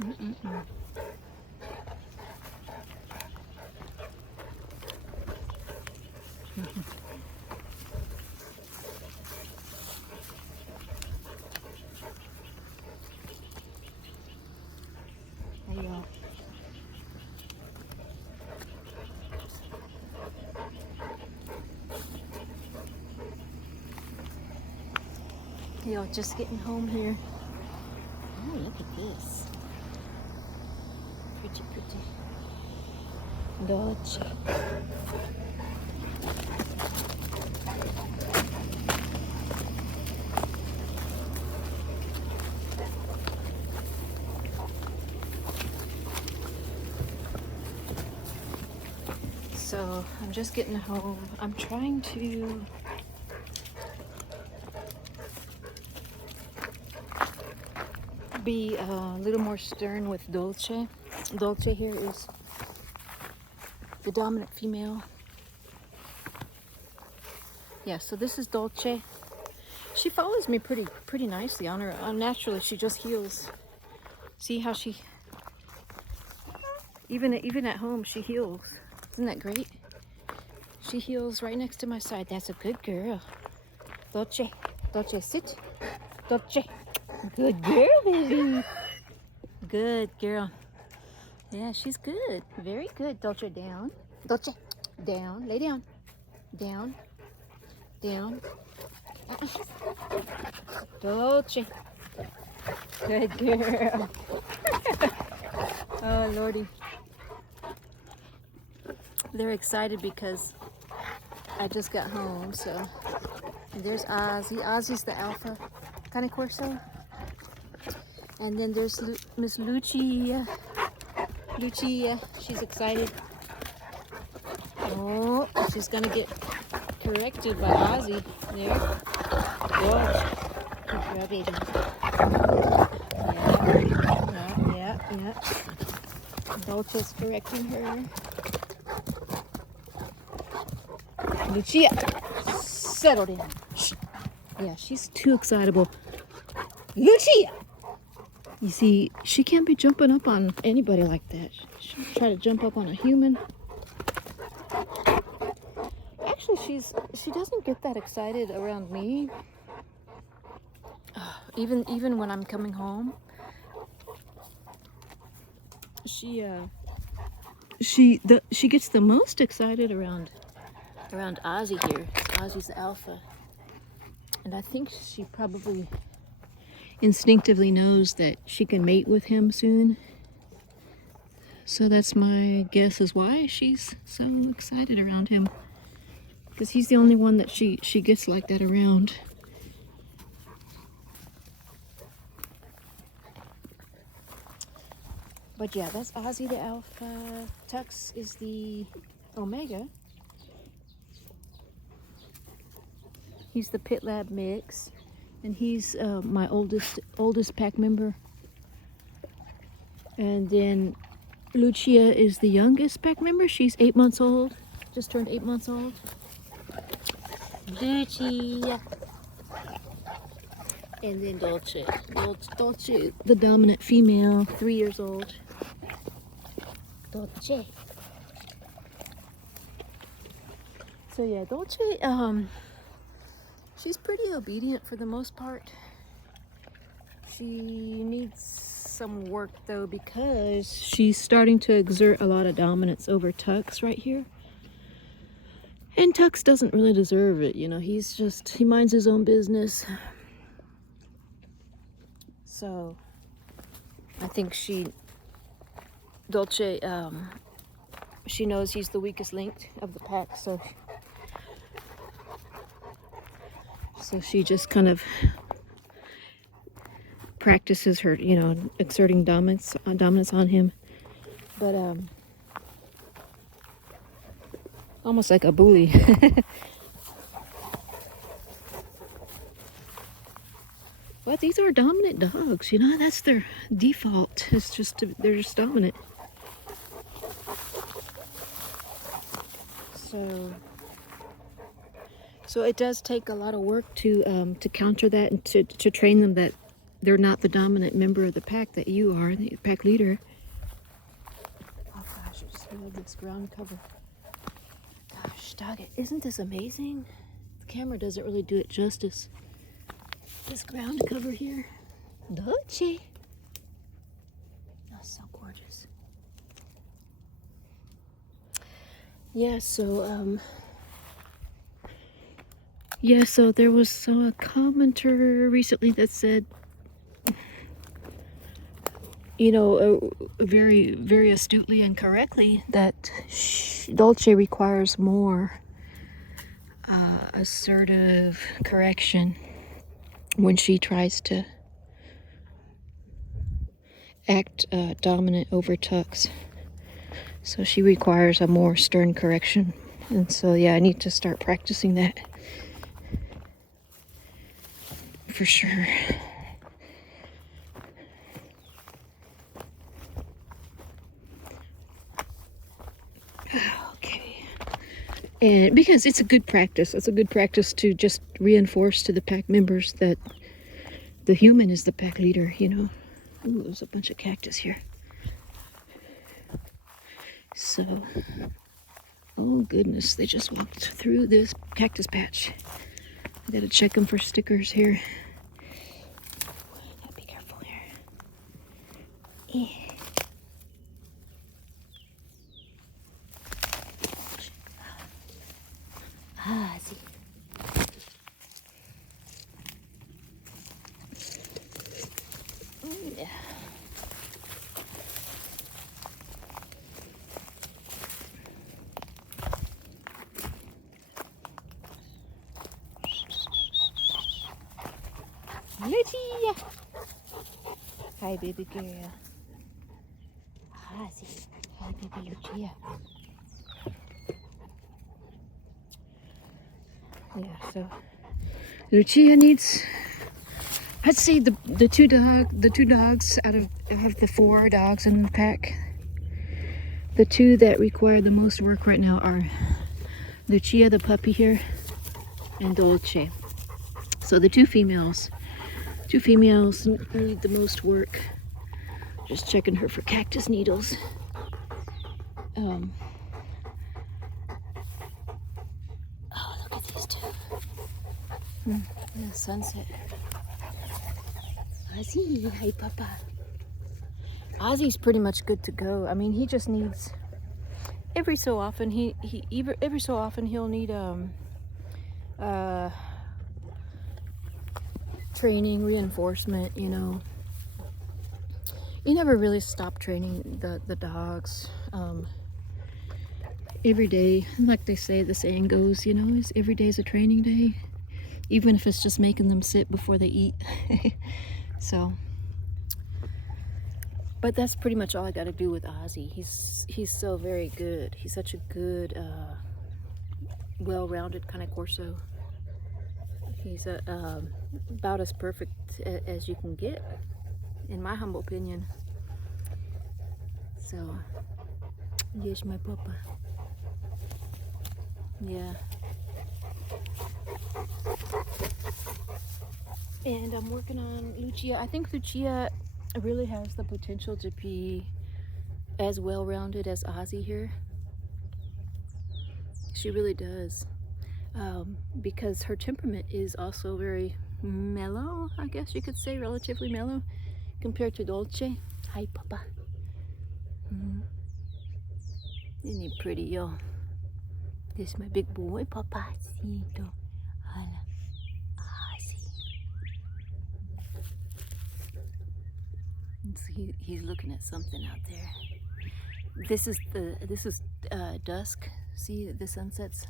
Mm-mm-mm. There you go. Yo, just getting home here. Oh, look at this. Pretty, pretty. Dolce. So I'm just getting home. I'm trying to be a little more stern with Dolce. Dolce here is the dominant female. Yeah, so this is Dolce. She follows me pretty nicely on her. Naturally, she just heels. See how she, even at home, she heels. Isn't that great? She heels right next to my side. That's a good girl. Dolce, Dolce, sit. Dolce, good girl, baby. Good girl. Yeah, she's good. Very good. Dolce, down. Dolce, down. Lay down. Down. Down. Dolce. Good girl. Oh, Lordy. They're excited because I just got home, so. And there's Ozzy. Ozzy's the alpha. Cane Corso. And then there's Miss Lucia. Lucia, she's excited. Oh, she's gonna get corrected by Ozzy. There. Good. Good girl, baby. Yeah. Dolce's correcting her. Lucia, settle down. Shh. Yeah, she's too excitable. Lucia! You see, she can't be jumping up on anybody like that. She'll try to jump up on a human. Actually, she doesn't get that excited around me. Even when I'm coming home, she gets the most excited around Ozzy here. Ozzy's the alpha, and I think she probably instinctively knows that she can mate with him soon. So that's my guess is why she's so excited around him, because he's the only one that she gets like that around. But yeah, that's Ozzy the alpha. Tux is the omega. He's the Pit Lab mix, and he's my oldest pack member. And then Lucia is the youngest pack member. She's 8 months old. Just turned 8 months old. Lucia. And then Dolce, the dominant female, 3 years old. Dolce. So yeah, Dolce, she's pretty obedient for the most part. She needs some work though, because she's starting to exert a lot of dominance over Tux right here. And Tux doesn't really deserve it, you know, he minds his own business. So I think Dolce, she knows he's the weakest link of the pack, so she just kind of practices her, you know, exerting dominance on him. But almost like a bully. But these are dominant dogs, you know, that's their default. It's just they're just dominant. So it does take a lot of work to counter that and to train them that they're not the dominant member of the pack that you are, the pack leader. Oh gosh, I just love this ground cover. Gosh, dog it. Isn't this amazing? The camera doesn't really do it justice. This ground cover here. Dolce. That's so gorgeous. Yeah, so so there was a commenter recently that said, you know, very, very astutely and correctly, that Dolce requires more assertive correction when she tries to act dominant over Tux. So she requires a more stern correction. And so, yeah, I need to start practicing that. For sure. Okay. And because it's a good practice. It's a good practice to just reinforce to the pack members that the human is the pack leader, you know. Ooh, there's a bunch of cactus here. So, oh goodness, they just walked through this cactus patch. I gotta check them for stickers here. Gotta be careful here. Yeah. Ah, I see. Yeah. Lucia! Hi, baby girl. Hi, see. Hi, baby Lucia. Yeah, so Lucia needs, I'd say the two dogs out of the 4 dogs in the pack, the 2 that require the most work right now are Lucia, the puppy here, and Dolce. So the two females need the most work. Just checking her for cactus needles. Oh, look at these 2. The sunset. Ozzy, hi Papa. Ozzy's pretty much good to go. I mean, he just needs, every so often he'll need training, reinforcement, you know. You never really stop training the dogs. Every day, like they say, the saying goes, you know, is every day's a training day, even if it's just making them sit before they eat. So, but that's pretty much all I got to do with Ozzy. He's so very good. He's such a good, well-rounded Cane Corso. He's about as perfect as you can get, in my humble opinion. So, yes, my papa. Yeah. And I'm working on Lucia. I think Lucia really has the potential to be as well-rounded as Ozzy here. She really does. Because her temperament is also very mellow, I guess you could say, relatively mellow compared to Dolce. Hi, Papa. Isn't he pretty, y'all? This is my big boy, Papacito. Hola. Ah, see. He's looking at something out there. This is dusk. See, the sunset's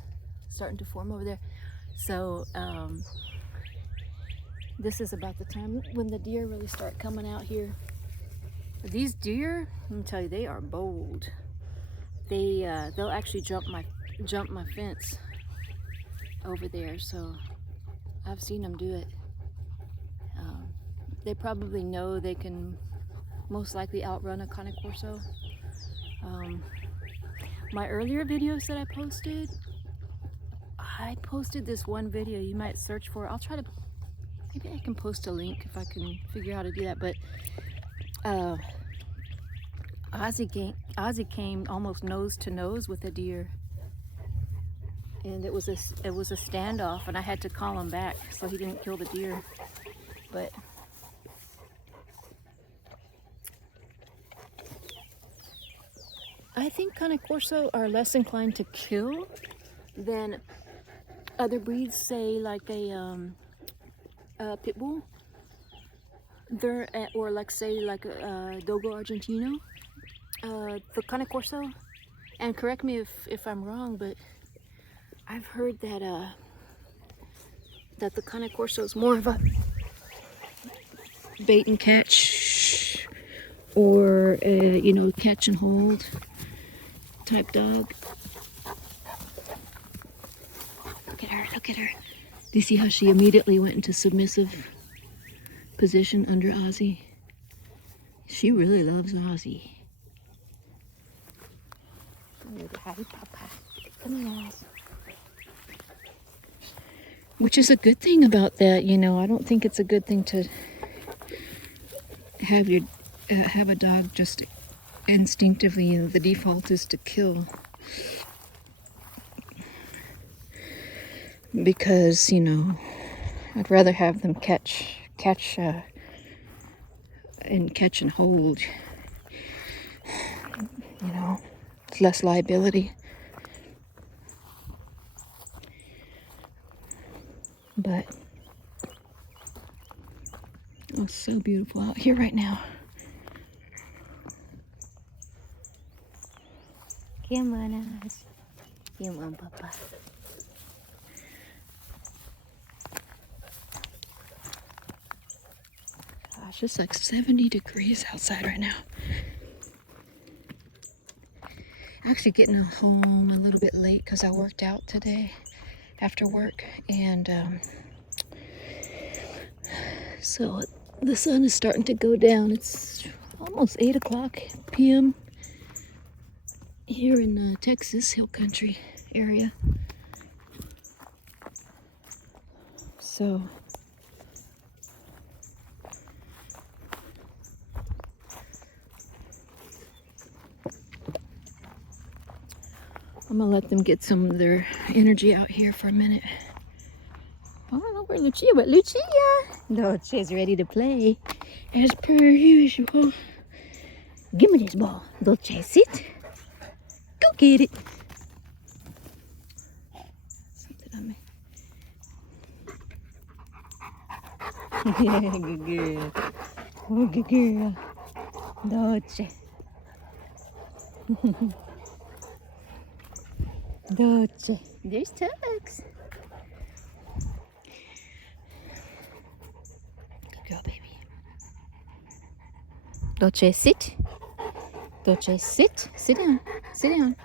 starting to form over there. So this is about the time when the deer really start coming out here. These deer, let me tell you, they are bold. They'll actually jump my fence over there. So I've seen them do it. They probably know they can most likely outrun a Cane Corso. My earlier videos that I posted this one video. You might search for it. I'll try to Maybe I can post a link if I can figure out how to do that. But Ozzy came almost nose to nose with a deer, and it was a standoff, and I had to call him back so he didn't kill the deer. But I think Cane Corso are less inclined to kill than other breeds, say like a pit bull. They're or like say like a Dogo Argentino. The Cane Corso, and correct me if I'm wrong, but I've heard that that the Cane Corso is more of a bait and catch, or you know, catch and hold type dog. Look at her, look at her. Do you see how she immediately went into submissive position under Ozzy? She really loves Ozzy. Hi, Papa. Come on. Which is a good thing about that, you know. I don't think it's a good thing to have your have a dog just instinctively, you know, the default is to kill. Because, you know, I'd rather have them catch and hold. You know, it's less liability. But oh, it's so beautiful out here right now. Come on, Oz. Come on, Papa. Gosh, it's like 70 degrees outside right now. Actually getting home a little bit late because I worked out today after work, and so the sun is starting to go down. It's almost 8 o'clock p.m. here in Texas, Hill Country area. So I'm gonna let them get some of their energy out here for a minute. I don't know where Lucia went. Lucia! Dolce's ready to play, as per usual. Give me this ball. Dolce, sit. Go get it. Something on me. Good girl. Oh, good girl. Dolce. Dolce. There's Tux. Good girl, baby. Dolce, sit. Dolce, sit. Sit down. Sit down.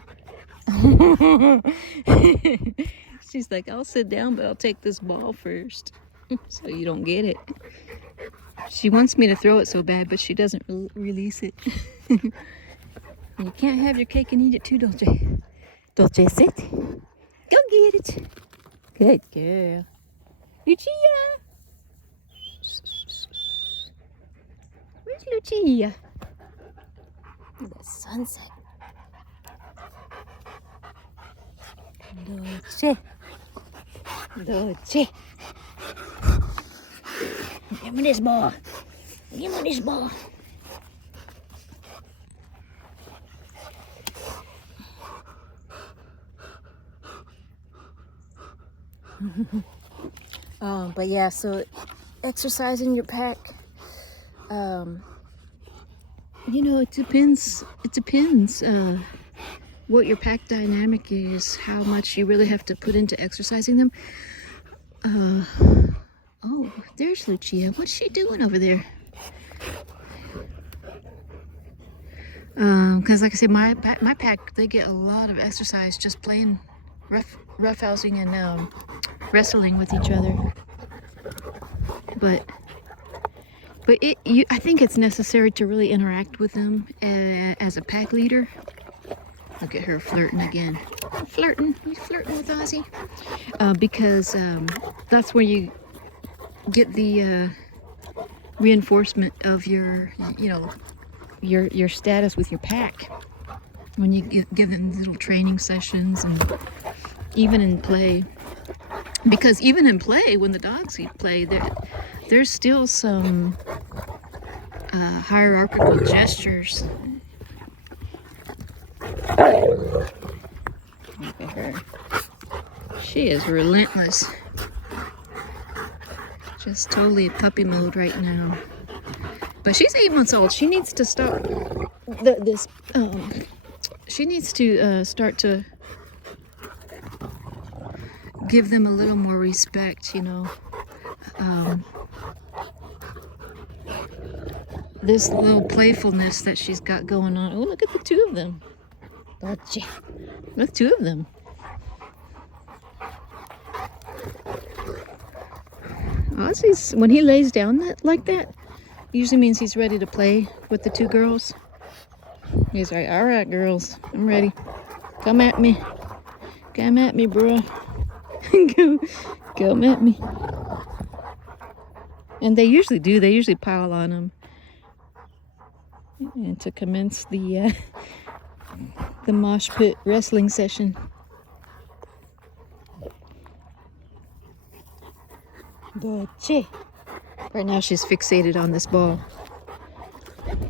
She's like, I'll sit down, but I'll take this ball first so you don't get it. She wants me to throw it so bad, but she doesn't release it. You can't have your cake and eat it too, Dolce. Dolce, sit. Go get it. Good girl. Lucia. Where's Lucia? Look at that sunset. Dolce. Dolce. Give me this ball. Give me this ball. But yeah, so exercising your pack, you know, it depends what your pack dynamic is, how much you really have to put into exercising them. Oh, there's Lucia. What's she doing over there? Because like I said, my pack, they get a lot of exercise just playing roughhousing and wrestling with each other. But I think it's necessary to really interact with them as a pack leader. Look at her flirting again. Flirting. You flirting with Ozzy? Because that's where you get the reinforcement of your, you know, your status with your pack when you give them little training sessions, and even in play. Because even in play, when the dogs play, there's still some hierarchical gestures. Look at her. She is relentless. Just totally puppy mode right now. But she's 8 months old. She needs to start she needs to start to give them a little more respect, you know. This little playfulness that she's got going on. Oh, look at the two of them. Dolce. Look, two of them. When he lays down like that, usually means he's ready to play with the two girls. He's like, all right, girls, I'm ready. Come at me. Come at me, bro. Come at me. And they usually do. They usually pile on him. And to commence the mosh pit wrestling session. Dolce. Right now she's fixated on this ball.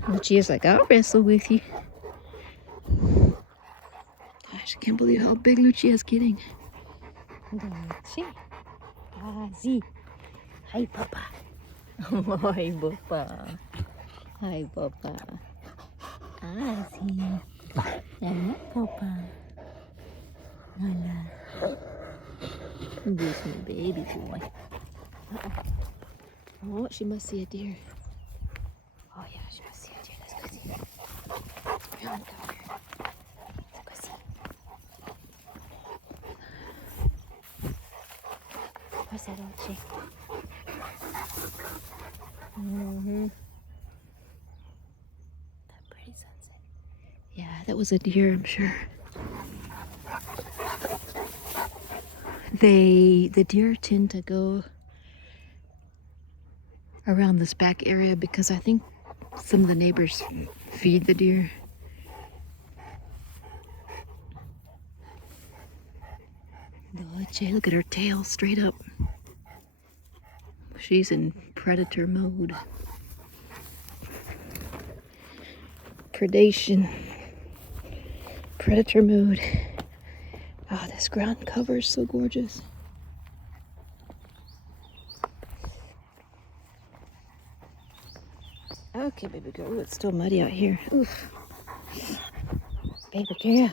Lucia's like, I'll wrestle with you. Gosh, I can't believe how big Lucia's getting. Dolce. Azzy. Hi, Papa. Hi, Papa. Hi, Papa. Azzy. Hello, Papa. Hello. This is my baby boy. Oh, she must see a deer. Oh yeah, she must see a deer. Let's go see. Run, come here. Let's go see. What's that, Dolce? That pretty sunset. Yeah, that was a deer, I'm sure. The deer tend to go around this back area because I think some of the neighbors feed the deer. Dolce, look at her tail straight up. She's in predator mode. Predation. Predator mode. Oh, this ground cover is so gorgeous. Okay, baby girl. Ooh, it's still muddy out here. Oof. Baby girl.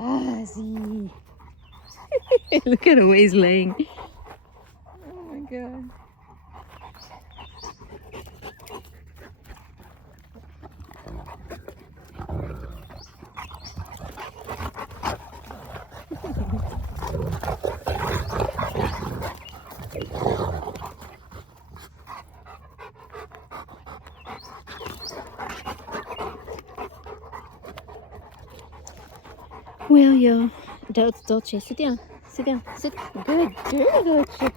Azzy. Look at the way he's laying. Oh my god. Well, yo, Dolce, sit down, sit down, sit. Good girl, Dolce.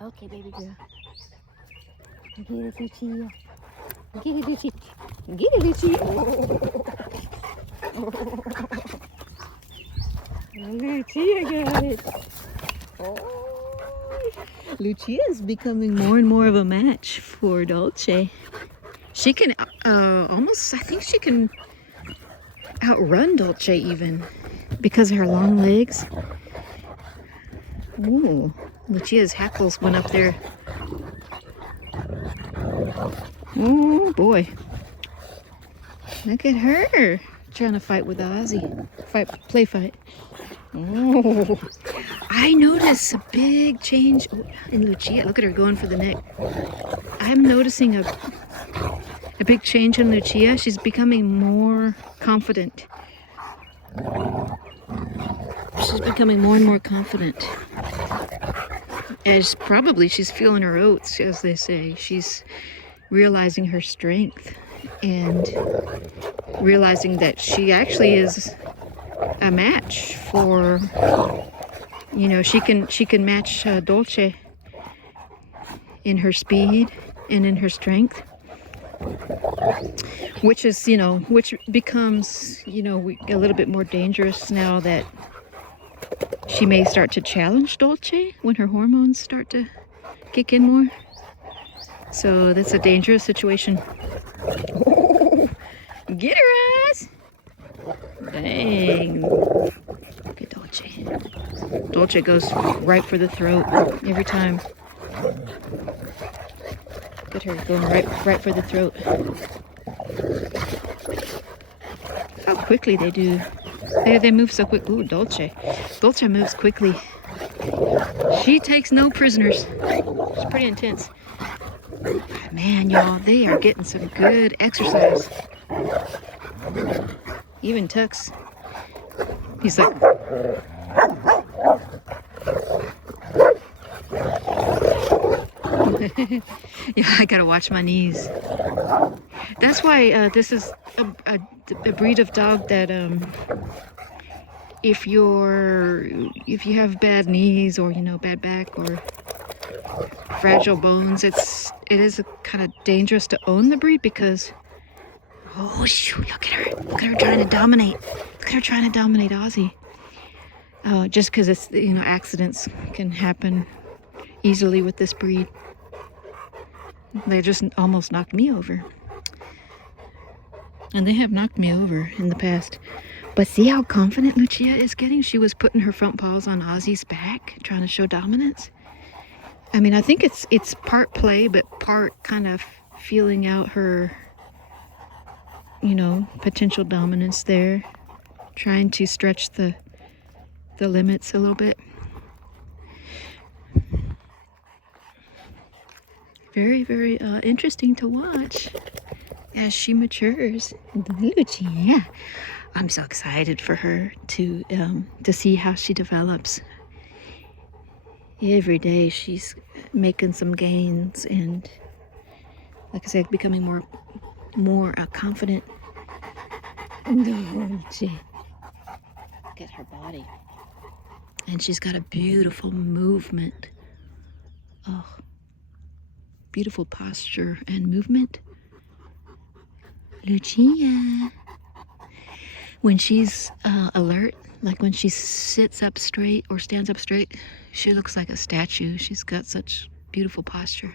Okay, baby girl. Get it, Lucia. Get it, Lucia. Get it, Lucia. Lucia got it. Oh. Lucia is becoming more and more of a match for Dolce. She can almost, I think she can outrun Dolce even because of her long legs. Ooh, Lucia's hackles went up there. Oh boy. Look at her trying to fight with Ozzy. Play fight. Oh, I notice a big change in Lucia. Look at her going for the neck. I'm noticing a big change in Lucia. She's becoming more confident. She's becoming more and more confident. As probably she's feeling her oats, as they say. She's realizing her strength and realizing that she actually is a match for You know, she can match Dolce in her speed and in her strength, which is, you know, which becomes, you know, a little bit more dangerous now that she may start to challenge Dolce when her hormones start to kick in more. So that's a dangerous situation. Oh, get her ass! Dang. Look at Dolce. Dolce goes right for the throat every time. Look at her going right for the throat. How quickly they do. They move so quick. Ooh, Dolce. Dolce moves quickly. She takes no prisoners. She's pretty intense. Man, y'all, they are getting some good exercise. Even Tux, he's like, yeah, I gotta watch my knees. That's why this is a breed of dog that if you have bad knees or, you know, bad back or fragile bones, it is kind of dangerous to own the breed because, oh shoot, look at her trying to dominate. Look at her trying to dominate Ozzy. Just because it's, you know, accidents can happen easily with this breed. They just almost knocked me over. And they have knocked me over in the past. But see how confident Lucia is getting? She was putting her front paws on Ozzy's back, trying to show dominance. I mean, I think it's part play, but part kind of feeling out her, you know, potential dominance there. Trying to stretch the limits a little bit. Very, very interesting to watch as she matures. Lucia. I'm so excited for her to see how she develops. Every day she's making some gains and, like I said, becoming more confident. Look at her body. And she's got a beautiful movement. Oh, beautiful posture and movement. Lucia. When she's alert, like when she sits up straight or stands up straight, she looks like a statue. She's got such beautiful posture.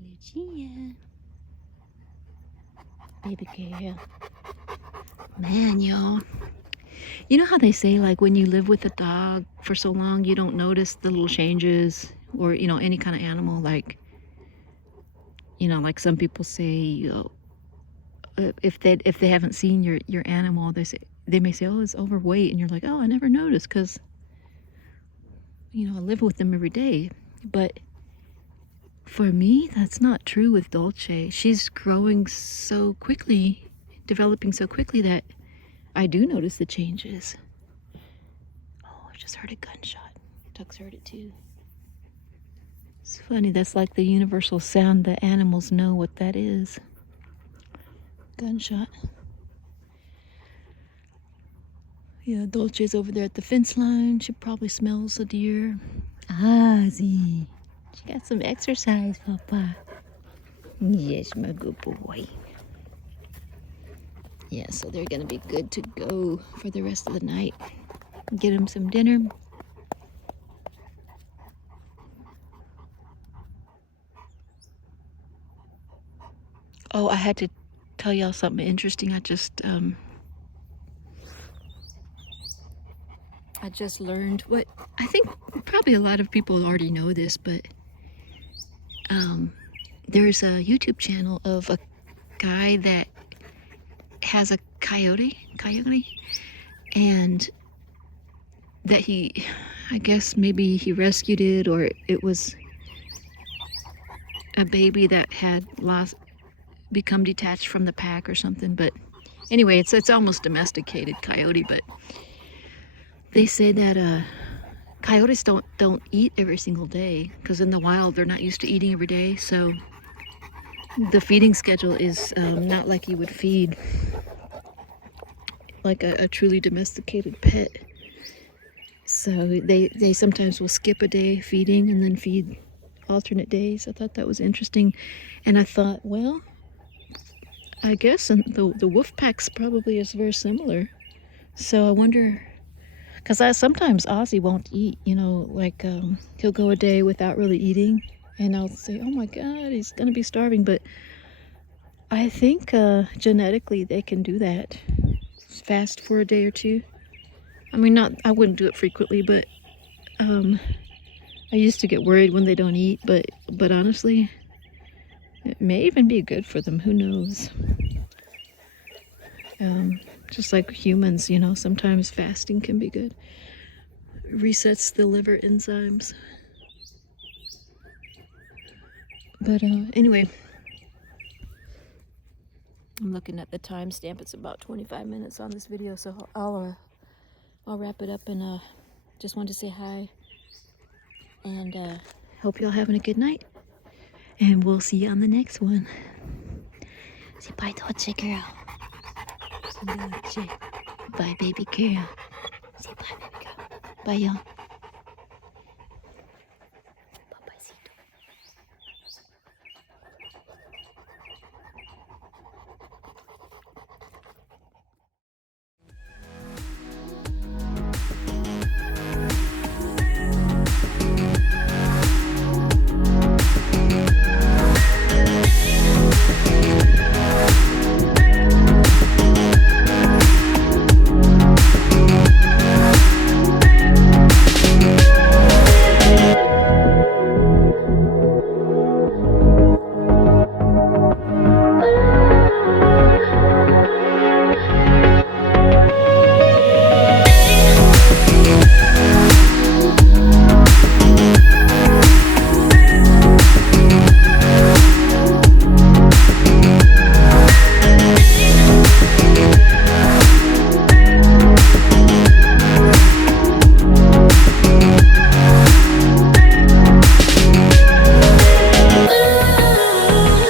Lucia. Baby girl. Man, y'all. You know how they say, like, when you live with a dog for so long, you don't notice the little changes, or, you know, any kind of animal, like, you know, like some people say, you know, if they haven't seen your animal, they may say, oh, it's overweight, and you're like, oh, I never noticed because, you know, I live with them every day. But for me, that's not true with Dolce. She's growing so quickly, developing so quickly that I do notice the changes. Oh, I just heard a gunshot. Tux heard it too. It's funny, that's like the universal sound that animals know what that is. Gunshot. Yeah, Dolce's over there at the fence line. She probably smells a deer. Ozzy. She got some exercise, Papa. Yes, my good boy. Yeah, so they're gonna be good to go for the rest of the night. Get them some dinner. Oh, I had to tell y'all something interesting. I just learned what I think probably a lot of people already know this, but there's a YouTube channel of a guy that has a coyote, and that I guess maybe he rescued it, or it was a baby that had become detached from the pack or something. But anyway, it's almost domesticated coyote. But they say that coyotes don't eat every single day, because in the wild they're not used to eating every day. So the feeding schedule is not like you would feed like a truly domesticated pet. So they sometimes will skip a day feeding and then feed alternate days. I thought that was interesting. And I thought, well, I guess the wolf packs probably is very similar. So I wonder, because sometimes Ozzy won't eat, you know, like he'll go a day without really eating, and I'll say, oh my God, he's gonna be starving. But I think genetically they can do that, fast for a day or two. I mean, I wouldn't do it frequently, but I used to get worried when they don't eat, but honestly, it may even be good for them, who knows. Just like humans, you know, sometimes fasting can be good. Resets the liver enzymes. But anyway, I'm looking at the timestamp. It's about 25 minutes on this video, so I'll wrap it up, and just wanted to say hi, and hope y'all having a good night, and we'll see you on the next one. Say bye, Dolce girl. Dolce. Bye, baby girl. Say bye, baby girl. Bye, y'all.